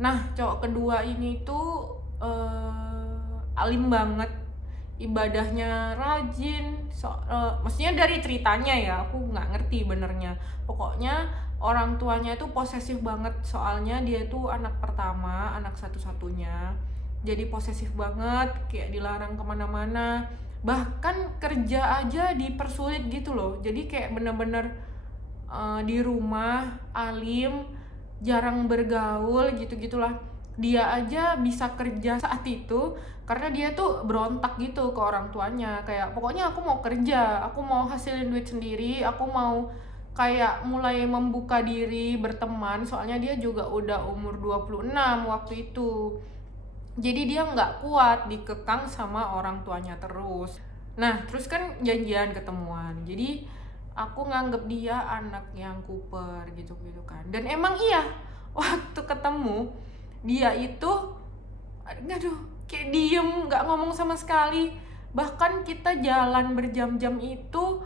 Nah, cowok kedua ini tuh alim banget, ibadahnya rajin. Maksudnya dari ceritanya ya, aku nggak ngerti benernya. Pokoknya orang tuanya itu posesif banget, soalnya dia itu anak pertama, anak satu-satunya. Jadi posesif banget, kayak dilarang kemana-mana. Bahkan kerja aja dipersulit gitu loh. Jadi kayak bener-bener di rumah alim, jarang bergaul gitu-gitulah. Dia aja bisa kerja saat itu karena dia tuh berontak gitu ke orang tuanya, kayak pokoknya aku mau kerja, aku mau hasilin duit sendiri, aku mau kayak mulai membuka diri berteman, soalnya dia juga udah umur 26 waktu itu. Jadi dia nggak kuat dikekang sama orang tuanya terus. Nah, terus kan janjian ketemuan. Jadi aku nganggep dia anak yang kuper gitu-gitu kan. Dan emang iya, waktu ketemu dia itu aduh, kayak diem, nggak ngomong sama sekali. Bahkan kita jalan berjam-jam itu,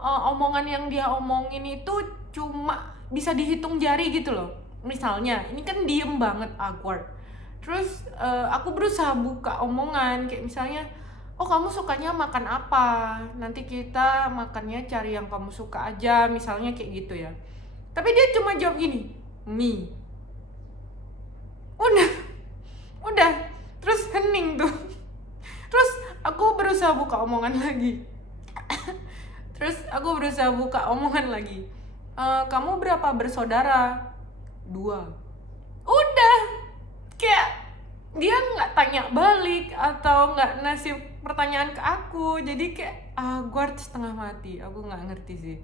omongan yang dia omongin itu cuma bisa dihitung jari gitu loh. Misalnya ini kan diem banget, awkward. Terus aku berusaha buka omongan, kayak misalnya, oh kamu sukanya makan apa, nanti kita makannya cari yang kamu suka aja, misalnya kayak gitu ya. Tapi dia cuma jawab gini, mie. Udah, udah. Terus hening tuh. Terus aku berusaha buka omongan lagi. Terus aku berusaha buka omongan lagi. Kamu berapa bersaudara? Dua. Udah, kayak dia nggak tanya balik atau nggak ngasih pertanyaan ke aku. Jadi kayak gue setengah mati, aku nggak ngerti sih.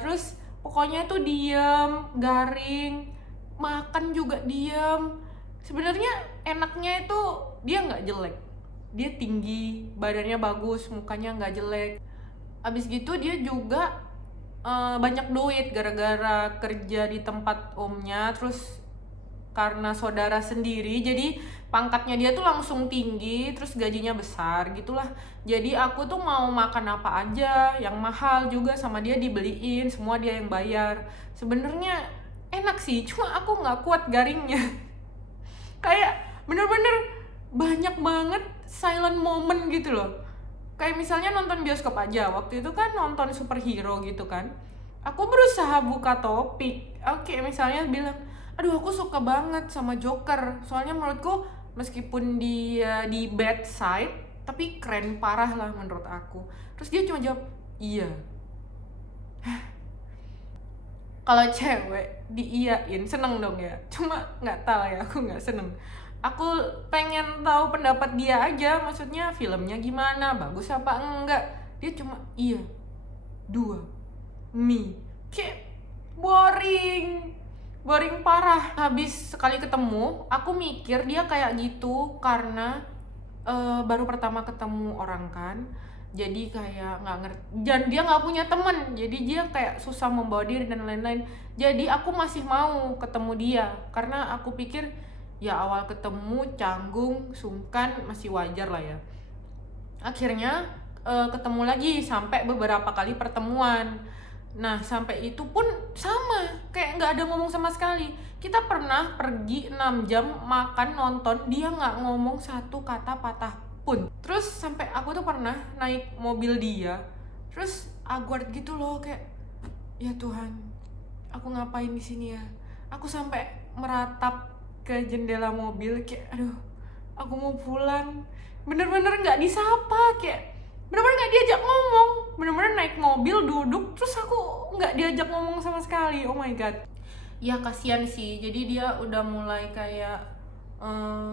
Terus pokoknya tuh diem, garing, makan juga diem. Sebenarnya enaknya itu dia nggak jelek, dia tinggi, badannya bagus, mukanya nggak jelek. Abis gitu dia juga banyak duit gara-gara kerja di tempat omnya, terus karena saudara sendiri jadi pangkatnya dia tuh langsung tinggi, terus gajinya besar gitulah. Jadi aku tuh mau makan apa aja yang mahal juga sama dia dibeliin, semua dia yang bayar. Sebenarnya enak sih, cuma aku nggak kuat garingnya. Kayak bener-bener banyak banget silent moment gitu loh. Kayak misalnya nonton bioskop aja, waktu itu kan nonton superhero gitu kan, aku berusaha buka topik. Oke, misalnya bilang, aduh aku suka banget sama Joker, soalnya menurutku meskipun dia di bad side tapi keren parah lah menurut aku. Terus dia cuma jawab iya. Kalau cewek diiyain seneng dong ya, cuma nggak tahu ya, aku nggak seneng. Aku pengen tahu pendapat dia aja, maksudnya filmnya gimana, bagus apa enggak. Dia cuma iya, dua, mie. Kayak boring, boring parah. Habis sekali ketemu aku mikir dia kayak gitu karena baru pertama ketemu orang kan, jadi kayak nggak ngerti, dan dia nggak punya temen, jadi dia kayak susah membawa diri dan lain-lain. Jadi aku masih mau ketemu dia karena aku pikir ya awal ketemu canggung sungkan masih wajar lah ya. Akhirnya ketemu lagi sampai beberapa kali pertemuan. Nah sampai itu pun sama, kayak nggak ada ngomong sama sekali. Kita pernah pergi 6 jam makan nonton, dia nggak ngomong satu kata patah pun. Terus sampai aku tuh pernah naik mobil dia, terus awkward gitu loh, kayak ya Tuhan, aku ngapain di sini ya. Aku sampai meratap ke jendela mobil kayak aduh, aku mau pulang. Bener-bener nggak disapa, kayak bener-bener nggak diajak ngomong. Bener-bener naik mobil duduk terus aku nggak diajak ngomong sama sekali. Oh my god. Ya kasihan sih, jadi dia udah mulai kayak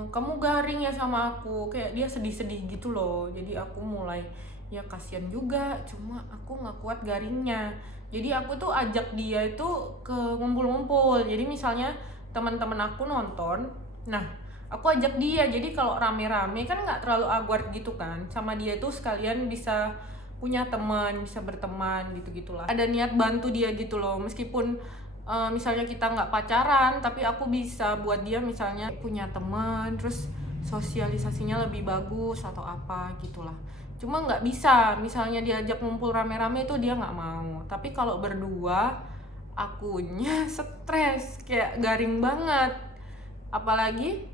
kamu garing ya sama aku, kayak dia sedih-sedih gitu loh. Jadi aku mulai ya kasihan juga, cuma aku nggak kuat garingnya. Jadi aku tuh ajak dia itu ke ngumpul-ngumpul. Jadi misalnya teman-teman aku nonton, nah aku ajak dia, jadi kalau rame-rame kan nggak terlalu awkward gitu kan, sama dia itu sekalian bisa punya teman, bisa berteman gitu gitulah. Ada niat bantu dia gitu loh, meskipun misalnya kita nggak pacaran tapi aku bisa buat dia misalnya punya teman, terus sosialisasinya lebih bagus atau apa gitulah. Cuma nggak bisa misalnya diajak ngumpul rame-rame itu dia nggak mau. Tapi kalau berdua akunya stres, kayak garing banget. Apalagi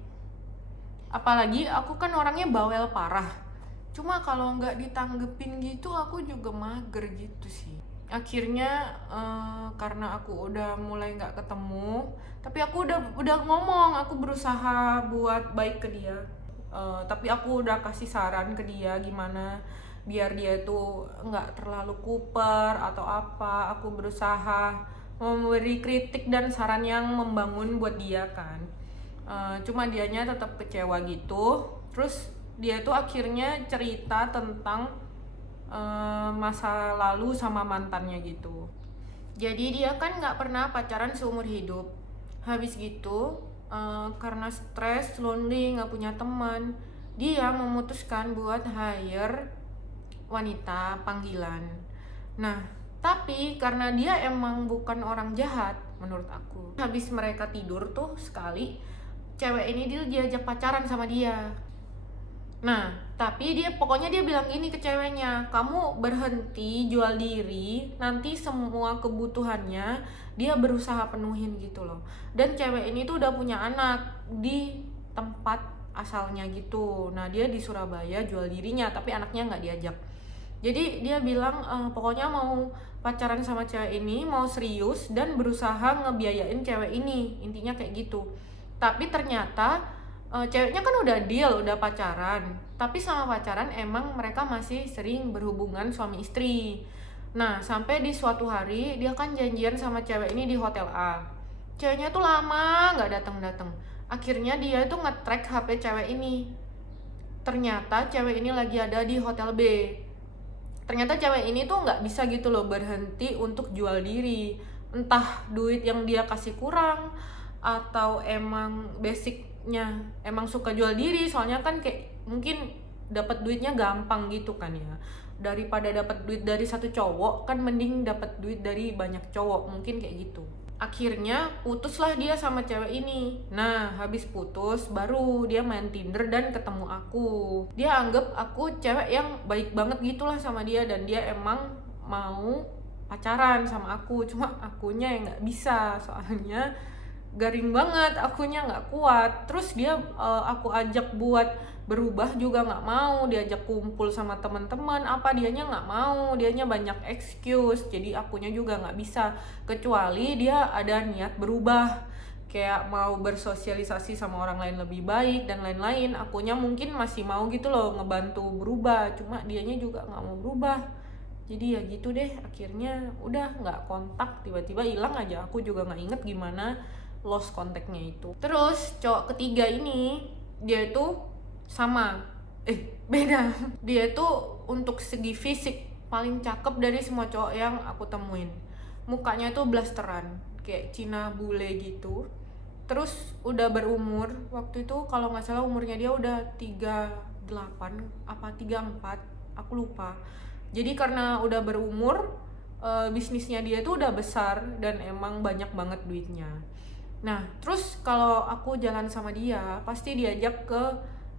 aku kan orangnya bawel parah. Cuma kalau nggak ditanggepin gitu aku juga mager gitu sih. Akhirnya karena aku udah mulai nggak ketemu, tapi aku udah ngomong, aku berusaha buat baik ke dia. Tapi aku udah kasih saran ke dia gimana biar dia tuh nggak terlalu kuper atau apa. Aku berusaha memberi kritik dan saran yang membangun buat dia kan. Cuma dianya tetap kecewa gitu. Terus dia tuh akhirnya cerita tentang masa lalu sama mantannya gitu. Jadi dia kan nggak pernah pacaran seumur hidup. Habis gitu, karena stres, lonely, nggak punya teman, dia memutuskan buat hire wanita panggilan. Nah, tapi karena dia emang bukan orang jahat menurut aku. Habis mereka tidur tuh sekali, cewek ini dia diajak pacaran sama dia. Nah, tapi pokoknya dia bilang gini ke ceweknya, kamu berhenti jual diri, nanti semua kebutuhannya dia berusaha penuhin gitu loh. Dan cewek ini tuh udah punya anak di tempat asalnya gitu. Nah, dia di Surabaya jual dirinya, tapi anaknya nggak diajak. Jadi dia bilang pokoknya mau pacaran sama cewek ini, mau serius dan berusaha ngebiayain cewek ini, intinya kayak gitu. Tapi ternyata ceweknya kan udah deal, udah pacaran, tapi sama pacaran emang mereka masih sering berhubungan suami istri. Nah, sampai di suatu hari dia kan janjian sama cewek ini di hotel A. Ceweknya tuh lama nggak datang-datang. Akhirnya dia tuh nge-track HP cewek ini. Ternyata cewek ini lagi ada di hotel B. Ternyata cewek ini tuh nggak bisa gitu loh berhenti untuk jual diri. Entah duit yang dia kasih kurang, atau emang basicnya emang suka jual diri, soalnya kan kayak mungkin dapat duitnya gampang gitu kan ya, daripada dapat duit dari satu cowok kan mending dapat duit dari banyak cowok, mungkin kayak gitu. Akhirnya putuslah dia sama cewek ini. Nah, habis putus baru dia main Tinder dan ketemu aku. Dia anggap aku cewek yang baik banget gitulah sama dia, dan dia emang mau pacaran sama aku. Cuma akunya yang nggak bisa, soalnya garing banget, akunya nggak kuat. Terus dia aku ajak buat berubah juga nggak mau, diajak kumpul sama teman-teman apa dianya nggak mau, dianya banyak excuse. Jadi akunya juga nggak bisa, kecuali dia ada niat berubah, kayak mau bersosialisasi sama orang lain lebih baik dan lain-lain. Akunya mungkin masih mau gitu loh ngebantu berubah, cuma dianya juga nggak mau berubah. Jadi ya gitu deh, akhirnya udah nggak kontak, tiba-tiba hilang aja. Aku juga nggak inget gimana lost kontaknya itu. Terus cowok ketiga ini dia itu sama beda. Dia tuh untuk segi fisik paling cakep dari semua cowok yang aku temuin. Mukanya tuh blasteran kayak Cina bule gitu. Terus udah berumur, waktu itu kalau nggak salah umurnya dia udah 38 apa 34, aku lupa. Jadi karena udah berumur, bisnisnya dia tuh udah besar dan emang banyak banget duitnya. Nah, terus kalau aku jalan sama dia, pasti diajak ke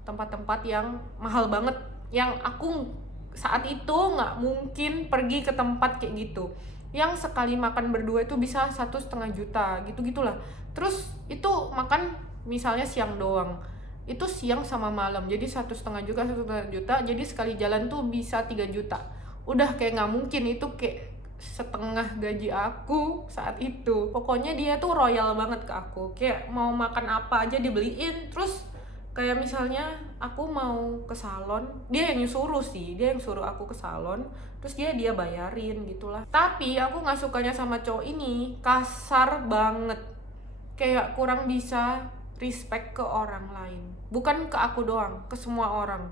tempat-tempat yang mahal banget, yang aku saat itu nggak mungkin pergi ke tempat kayak gitu. Yang sekali makan berdua itu bisa 1,5 juta, gitu-gitulah. Terus itu makan misalnya siang doang, itu siang sama malam, jadi 1,5 juta, jadi sekali jalan tuh bisa 3 juta. Udah kayak nggak mungkin, itu kayak setengah gaji aku saat itu. Pokoknya dia tuh royal banget ke aku, kayak mau makan apa aja dibeliin. Terus kayak misalnya aku mau ke salon, dia yang suruh aku ke salon, terus dia bayarin gitulah. Tapi aku nggak sukanya sama cowok ini, kasar banget, kayak kurang bisa respect ke orang lain, bukan ke aku doang, ke semua orang.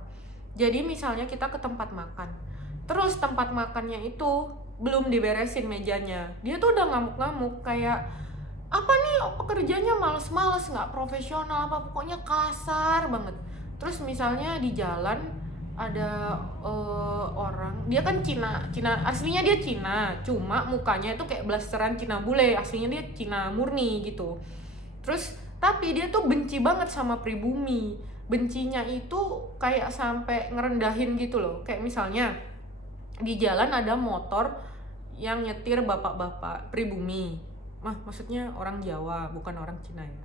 Jadi misalnya kita ke tempat makan, terus tempat makannya itu belum diberesin mejanya, dia tuh udah ngamuk-ngamuk kayak apa nih pekerjanya males-males, nggak profesional apa, pokoknya kasar banget. Terus misalnya di jalan ada orang, dia kan Cina aslinya, dia Cina, cuma mukanya itu kayak blasteran Cina bule, aslinya dia Cina murni gitu. Terus tapi dia tuh benci banget sama pribumi, bencinya itu kayak sampai ngerendahin gitu loh. Kayak misalnya di jalan ada motor yang nyetir bapak-bapak pribumi, maksudnya orang Jawa bukan orang Cina ya.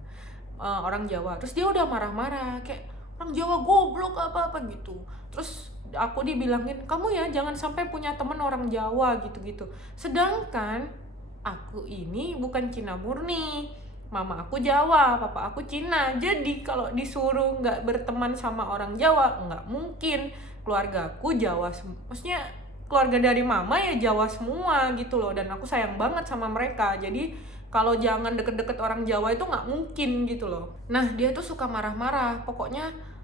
orang Jawa. Terus dia udah marah-marah kayak orang Jawa goblok apa-apa gitu. Terus aku dibilangin, kamu ya jangan sampai punya temen orang Jawa gitu-gitu. Sedangkan aku ini bukan Cina murni, mama aku Jawa, papa aku Cina. Jadi kalau disuruh nggak berteman sama orang Jawa, nggak mungkin. Keluarga aku Jawa, maksudnya keluarga dari mama ya Jawa semua gitu loh. Dan aku sayang banget sama mereka. Jadi kalau jangan deket-deket orang Jawa itu nggak mungkin gitu loh. Nah dia tuh suka marah-marah, pokoknya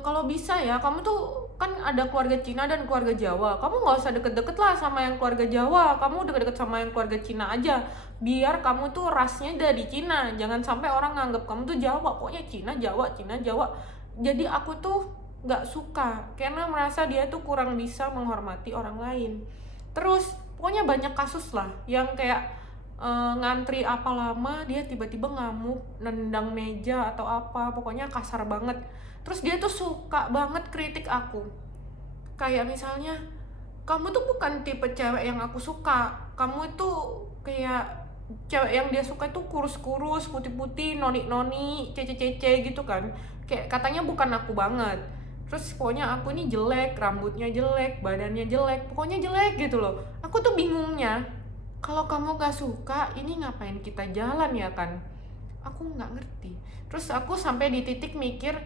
kalau bisa ya kamu tuh kan ada keluarga Cina dan keluarga Jawa, kamu nggak usah deket-deket lah sama yang keluarga Jawa, kamu deket-deket sama yang keluarga Cina aja, biar kamu tuh rasnya dari Cina, jangan sampai orang nganggap kamu tuh Jawa, pokoknya Cina Jawa Cina Jawa. Jadi aku tuh nggak suka karena merasa dia tuh kurang bisa menghormati orang lain. Terus pokoknya banyak kasus lah yang kayak ngantri apa lama dia tiba-tiba ngamuk, nendang meja atau apa, pokoknya kasar banget. Terus dia tuh suka banget kritik aku, kayak misalnya kamu tuh bukan tipe cewek yang aku suka, kamu itu kayak cewek yang dia suka itu kurus-kurus, putih-putih, noni-noni, cece-cece gitu kan, kayak katanya bukan aku banget. Terus pokoknya aku ini jelek, rambutnya jelek, badannya jelek, pokoknya jelek gitu loh. Aku tuh bingungnya, kalau kamu gak suka ini ngapain kita jalan ya kan, aku nggak ngerti. Terus aku sampai di titik mikir,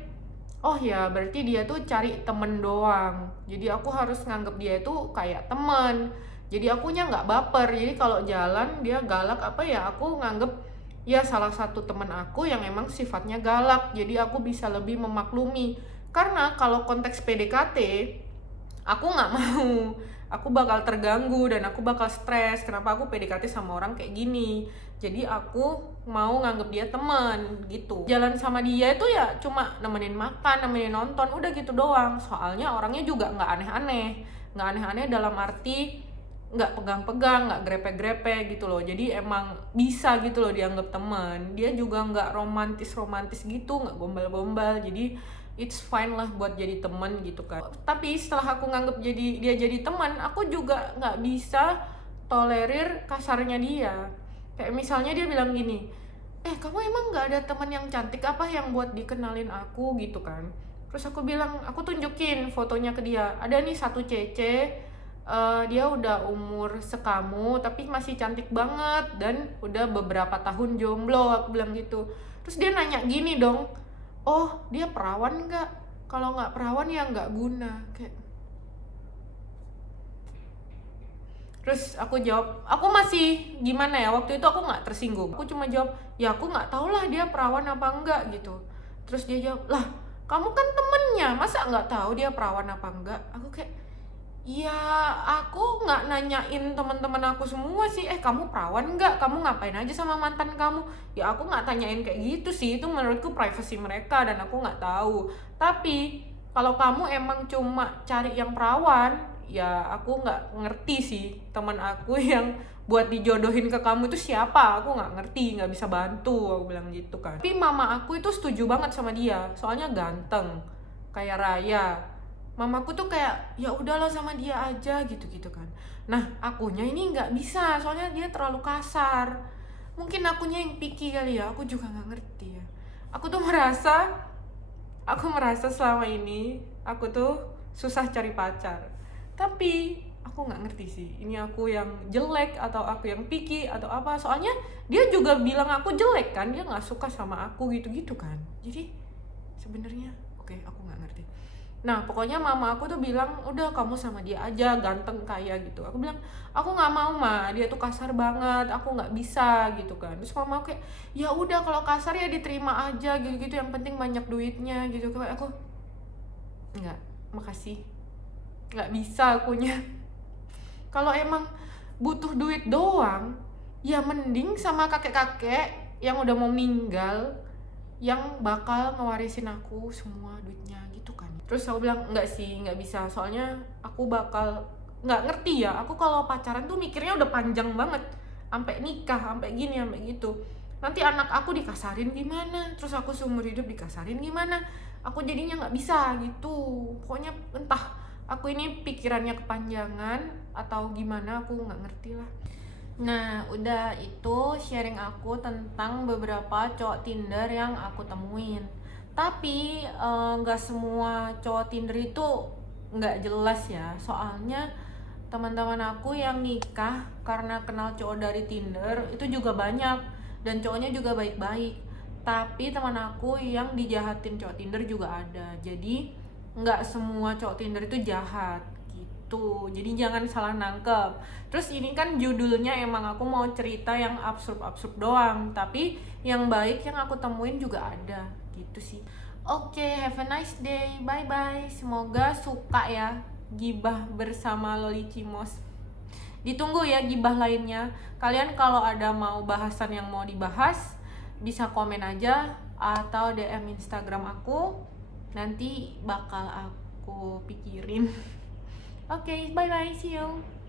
oh ya berarti dia tuh cari temen doang, jadi aku harus nganggep dia itu kayak temen, jadi akunya nggak baper. Jadi kalau jalan dia galak apa ya aku nganggep ya salah satu temen aku yang emang sifatnya galak, jadi aku bisa lebih memaklumi. Karena kalau konteks PDKT aku nggak mau, aku bakal terganggu dan aku bakal stres, kenapa aku PDKT sama orang kayak gini. Jadi aku mau nganggep dia teman gitu, jalan sama dia itu ya cuma nemenin makan, nemenin nonton, udah gitu doang. Soalnya orangnya juga nggak aneh-aneh dalam arti nggak pegang-pegang, nggak grepe-grepe gitu loh. Jadi emang bisa gitu loh dianggap teman. Dia juga nggak romantis gitu, nggak gombal-gombal, jadi it's fine lah buat jadi teman gitu kan. Tapi setelah aku nganggep dia jadi teman, aku juga nggak bisa tolerir kasarnya dia. Kayak misalnya dia bilang gini, kamu emang nggak ada teman yang cantik apa yang buat dikenalin aku gitu kan. Terus aku bilang, aku tunjukin fotonya ke dia, ada nih satu cece, dia udah umur sekamu tapi masih cantik banget dan udah beberapa tahun jomblo, aku bilang gitu. Terus dia nanya gini dong, oh dia perawan nggak? Kalau nggak perawan ya nggak guna. Kayak, terus aku jawab, aku masih gimana ya, waktu itu aku nggak tersinggung, aku cuma jawab ya aku nggak tahu lah dia perawan apa enggak gitu. Terus dia jawab, lah kamu kan temennya, masa nggak tahu dia perawan apa enggak? Aku kayak, ya aku nggak nanyain teman-teman aku semua sih, kamu perawan nggak, kamu ngapain aja sama mantan kamu, ya aku nggak tanyain kayak gitu sih, itu menurutku privasi mereka dan aku nggak tahu. Tapi kalau kamu emang cuma cari yang perawan, ya aku nggak ngerti sih teman aku yang buat dijodohin ke kamu itu siapa, aku nggak ngerti, nggak bisa bantu, aku bilang gitu kan. Tapi mama aku itu setuju banget sama dia, soalnya ganteng kayak Raya. Mamaku tuh kayak ya udahlah sama dia aja gitu-gitu kan. Nah akunya ini nggak bisa, soalnya dia terlalu kasar. Mungkin akunya yang picky kali ya, aku juga nggak ngerti ya. Aku merasa selama ini aku tuh susah cari pacar, tapi aku nggak ngerti sih ini aku yang jelek atau aku yang picky atau apa. Soalnya dia juga bilang aku jelek kan, dia nggak suka sama aku gitu-gitu kan. Jadi sebenarnya oke, aku nggak ngerti. Nah pokoknya mama aku tuh bilang udah kamu sama dia aja, ganteng kaya gitu. Aku bilang aku nggak mau ma, dia tuh kasar banget, aku nggak bisa gitu kan. Terus mama aku kayak ya udah kalau kasar ya diterima aja gitu-gitu, yang penting banyak duitnya gitu. Kayak aku nggak, makasih, nggak bisa akunya. Kalau emang butuh duit doang ya mending sama kakek-kakek yang udah mau meninggal, yang bakal ngewarisin aku semua duitnya gitu kan. Terus aku bilang enggak sih, nggak bisa, soalnya aku bakal nggak ngerti ya, aku kalau pacaran tuh mikirnya udah panjang banget, sampai nikah, sampai gini, sampai gitu. Nanti anak aku dikasarin gimana, terus aku seumur hidup dikasarin gimana, aku jadinya nggak bisa gitu. Pokoknya entah aku ini pikirannya kepanjangan atau gimana, aku nggak ngerti lah. Nah, udah itu sharing aku tentang beberapa cowok Tinder yang aku temuin. Tapi nggak semua cowok Tinder itu nggak jelas ya. Soalnya teman-teman aku yang nikah karena kenal cowok dari Tinder itu juga banyak dan cowoknya juga baik-baik. Tapi teman aku yang dijahatin cowok Tinder juga ada. Jadi nggak semua cowok Tinder itu jahat gitu. Jadi jangan salah nangkep. Terus ini kan judulnya emang aku mau cerita yang absurd-absurd doang, tapi yang baik yang aku temuin juga ada gitu sih. Oke, have a nice day. Bye bye. Semoga suka ya gibah bersama Loli Cimos. Ditunggu ya gibah lainnya. Kalian kalau ada mau bahasan yang mau dibahas, bisa komen aja atau DM Instagram aku. Nanti bakal aku pikirin. Oke, bye bye. See you.